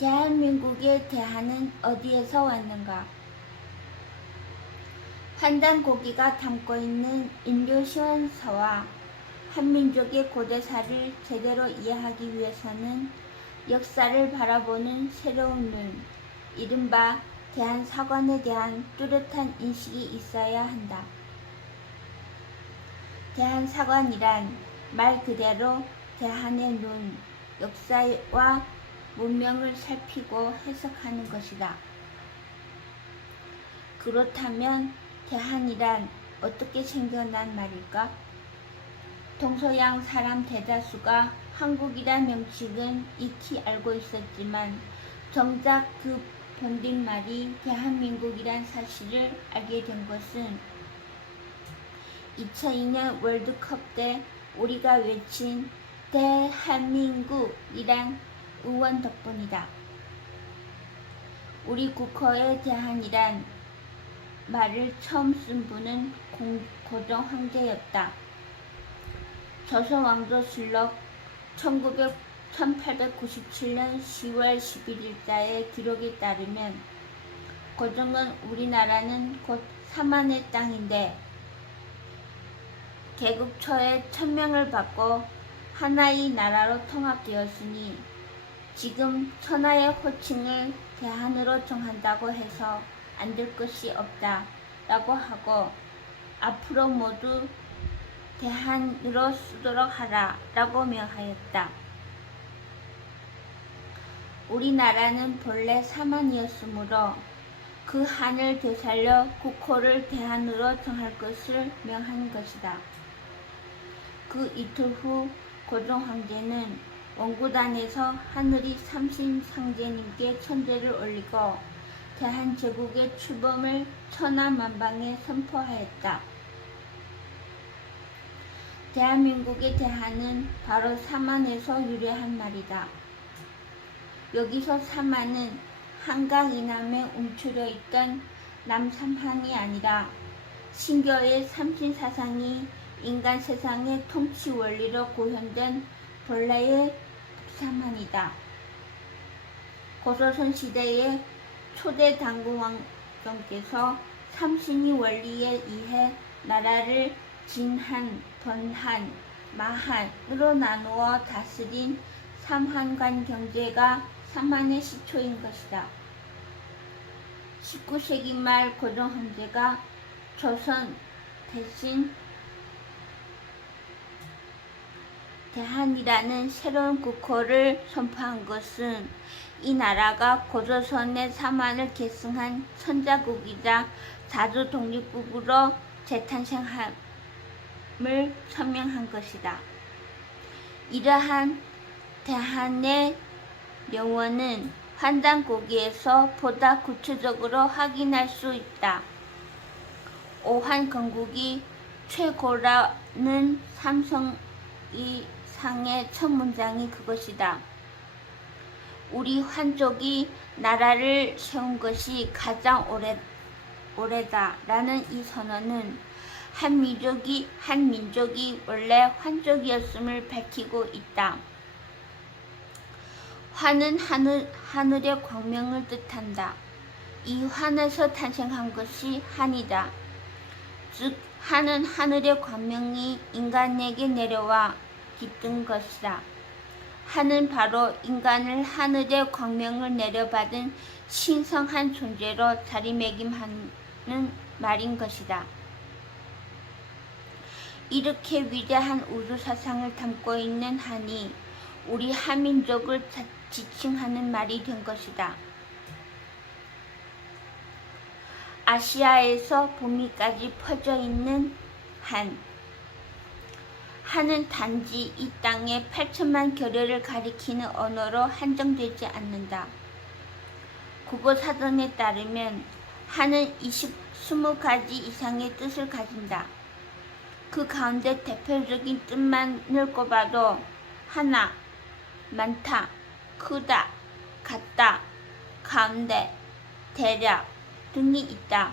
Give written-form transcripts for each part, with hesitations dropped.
대한민국의 대한은 어디에서 왔는가? 환단고기가 담고 있는 인류시원서와 한민족의 고대사를 제대로 이해하기 위해서는 역사를 바라보는 새로운 눈, 이른바 대한사관에 대한 뚜렷한 인식이 있어야 한다. 대한사관이란 말 그대로 대한의 눈, 역사와 문명을 살피고 해석하는 것이다. 그렇다면 대한이란 어떻게 생겨난 말일까? 동서양 사람 대다수가 한국이란 명칭은 익히 알고 있었지만 정작 그 본뒷말이 대한민국이란 사실을 알게 된 것은 2002년 월드컵 때 우리가 외친 대한민국이란 의원 덕분이다. 우리 국어에 대한이란 말을 처음 쓴 분은 고종 황제였다. 조선왕조실록 1897년 10월 11일자의 기록에 따르면 고종은 우리나라는 곧 사만의 땅인데 개국 초에 천명을 받고 하나의 나라로 통합되었으니 지금 천하의 호칭을 대한으로 정한다고 해서 안 될 것이 없다 라고 하고 앞으로 모두 대한으로 쓰도록 하라 라고 명하였다. 우리나라는 본래 사만이었으므로 그 한을 되살려 국호를 대한으로 정할 것을 명한 것이다. 그 이틀 후 고종 황제는 원구단에서 하늘이 삼신상제님께 천제를 올리고 대한제국의 출범을 천하만방에 선포하였다. 대한민국의 대한은 바로 사만에서 유래한 말이다. 여기서 사만은 한강 이남에 움츠려 있던 남삼한이 아니라 신교의 삼신사상이 인간 세상의 통치 원리로 구현된 본래의 북삼한이다. 고조선 시대의 초대 당군왕정께서 삼신이 원리에 의해 나라를 진한, 번한, 마한으로 나누어 다스린 삼한간 경제가 삼한의 시초인 것이다. 19세기 말 고종 황제가 조선 대신 대한이라는 새로운 국호를 선포한 것은 이 나라가 고조선의 사만을 계승한 천자국이자 자주 독립국으로 재탄생함을 천명한 것이다. 이러한 대한의 명원은 환단고기에서 보다 구체적으로 확인할 수 있다. 오한건국이 최고라는 삼성의 상의 첫 문장이 그것이다. 우리 환족이 나라를 세운 것이 가장 오래다 라는 이 선언은 한민족이 원래 환족이었음을 밝히고 있다. 환은 하늘의 광명을 뜻한다. 이 환에서 탄생한 것이 한이다. 즉 한은 하늘의 광명이 인간에게 내려와 깃든 것이다. 한은 바로 인간을 하늘의 광명을 내려받은 신성한 존재로 자리매김하는 말인 것이다. 이렇게 위대한 우주사상을 담고 있는 한이 우리 한민족을 지칭하는 말이 된 것이다. 아시아에서 북미까지 퍼져 있는 한은 단지 이 땅의 8천만 결여를 가리키는 언어로 한정되지 않는다. 국어사전에 따르면 한은 20가지 이상의 뜻을 가진다. 그 가운데 대표적인 뜻만을 꼽아도 하나, 많다, 크다, 같다, 가운데, 대략 등이 있다.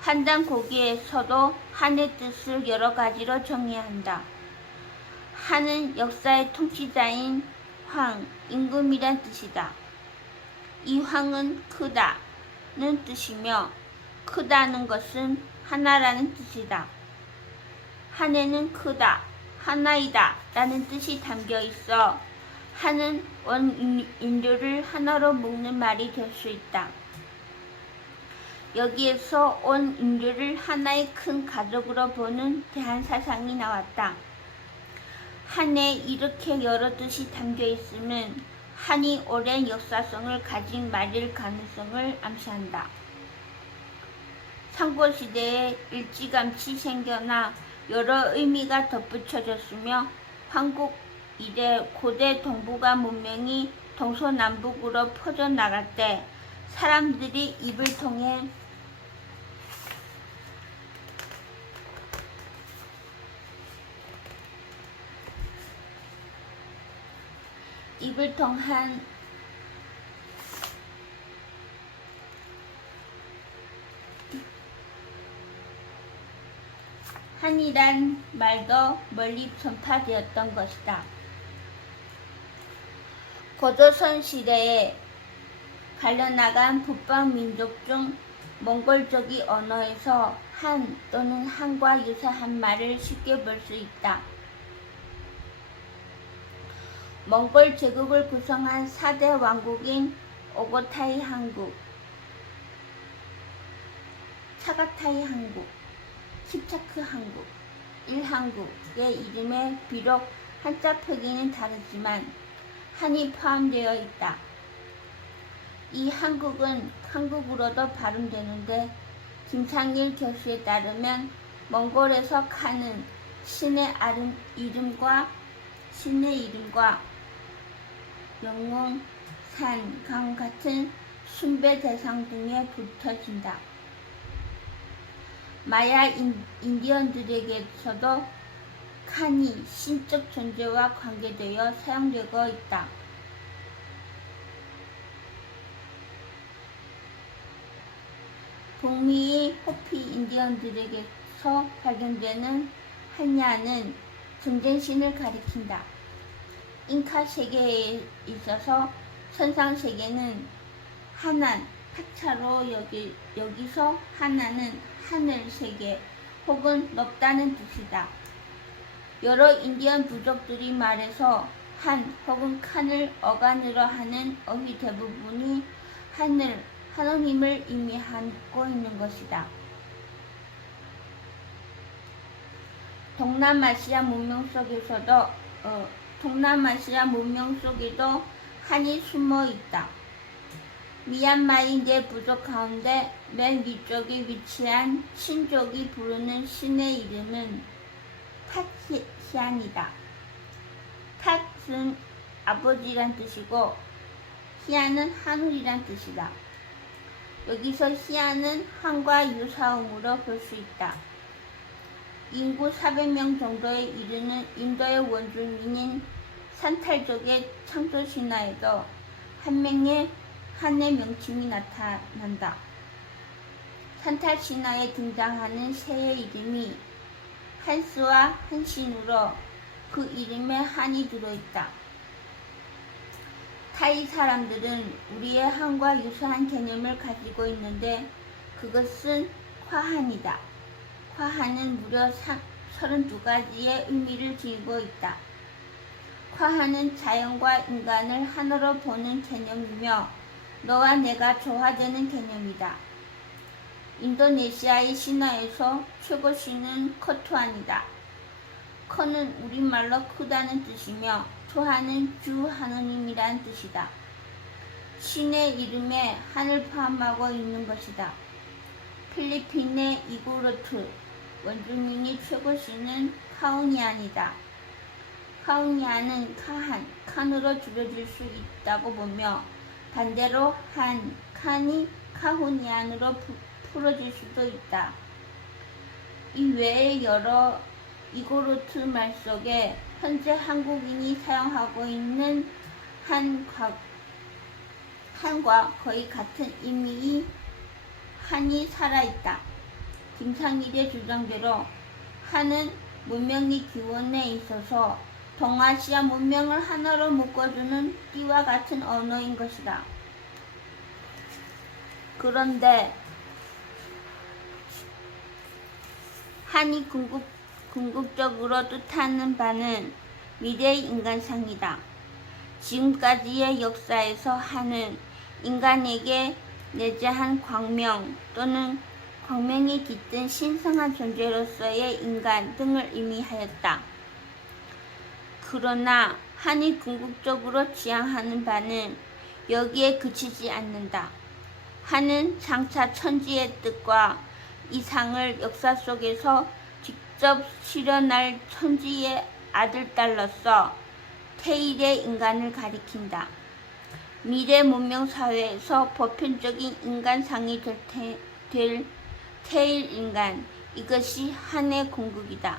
환단고기에서도 한의 뜻을 여러 가지로 정의한다. 한은 역사의 통치자인 황, 임금이란 뜻이다. 이황은 크다는 뜻이며 크다는 것은 하나라는 뜻이다. 한에는 크다, 하나이다 라는 뜻이 담겨 있어 한은 온 인류를 하나로 묶는 말이 될 수 있다. 여기에서 온 인류를 하나의 큰 가족으로 보는 대한사상이 나왔다. 한에 이렇게 여러 뜻이 담겨 있으면 한이 오랜 역사성을 가진 말일 가능성을 암시한다. 상고시대에 일찌감치 생겨나 여러 의미가 덧붙여졌으며 황국 이래 고대 동북아 문명이 동서남북으로 퍼져나갈 때 사람들이 입을 통한 한이란 말도 멀리 전파되었던 것이다. 고조선 시대에 갈려나간 북방 민족 중 몽골족이 언어에서 한 또는 한과 유사한 말을 쉽게 볼 수 있다. 몽골 제국을 구성한 4대 왕국인 오고타이 한국, 차가타이 한국, 킵차크 한국, 일한국의 이름에 비록 한자 표기는 다르지만 한이 포함되어 있다. 이 한국은 한국으로도 발음되는데 김창일 교수에 따르면 몽골에서 칸은 신의 이름과 영웅, 산, 강 같은 숭배 대상 등에 붙여진다. 마야 인디언들에게서도 칸이 신적 존재와 관계되어 사용되고 있다. 북미의 호피 인디언들에게서 발견되는 한야는 전쟁신을 가리킨다. 잉카 세계에 있어서 선상 세계는 하난, 파차로 여기서 하나는 하늘 세계 혹은 높다는 뜻이다. 여러 인디언 부족들이 말해서 한 혹은 칸을 어간으로 하는 어휘 대부분이 하늘, 하느님을 의미하고 있는 것이다. 동남아시아 문명 속에도 한이 숨어 있다. 미얀마의 네 부족 가운데 맨 위쪽에 위치한 신족이 부르는 신의 이름은 탓히안이다. 탓은 아버지란 뜻이고 히안은 하늘이란 뜻이다. 여기서 히안은 한과 유사음으로 볼 수 있다. 인구 400명 정도에 이르는 인도의 원주민인 산탈족의 창조신화에도 한 명의 한의 명칭이 나타난다. 산탈 신화에 등장하는 새의 이름이 한스와 한신으로 그 이름에 한이 들어있다. 타이 사람들은 우리의 한과 유사한 개념을 가지고 있는데 그것은 화한이다. 화한은 무려 32가지의 의미를 지니고 있다. 화한은 자연과 인간을 하나로 보는 개념이며 너와 내가 조화되는 개념이다. 인도네시아의 신화에서 최고 신은 커투안이다. 커는 우리말로 크다는 뜻이며 투하는 주 하느님이라는 뜻이다. 신의 이름에 한을 포함하고 있는 것이다. 필리핀의 이구르트 원주민이 최고 신은 카우니안이다. 카우니안은 칸으로 줄여질 수 있다고 보며 반대로 칸이 카후니안으로 풀어질 수도 있다. 이 외에 여러 이고르트 말 속에 현재 한국인이 사용하고 있는 한과 거의 같은 의미의 한이 살아있다. 김상일의 주장대로 한은 문명의 기원에 있어서 동아시아 문명을 하나로 묶어주는 띠와 같은 언어인 것이다. 그런데 한이 궁극적으로 뜻하는 바는 미래의 인간상이다. 지금까지의 역사에서 한은 인간에게 내재한 광명 또는 광명이 깃든 신성한 존재로서의 인간 등을 의미하였다. 그러나 한이 궁극적으로 지향하는 바는 여기에 그치지 않는다. 한은 장차 천지의 뜻과 이상을 역사 속에서 직접 실현할 천지의 아들딸로서 태일의 인간을 가리킨다. 미래 문명 사회에서 보편적인 인간상이 될 태일 인간, 이것이 한의 궁극이다.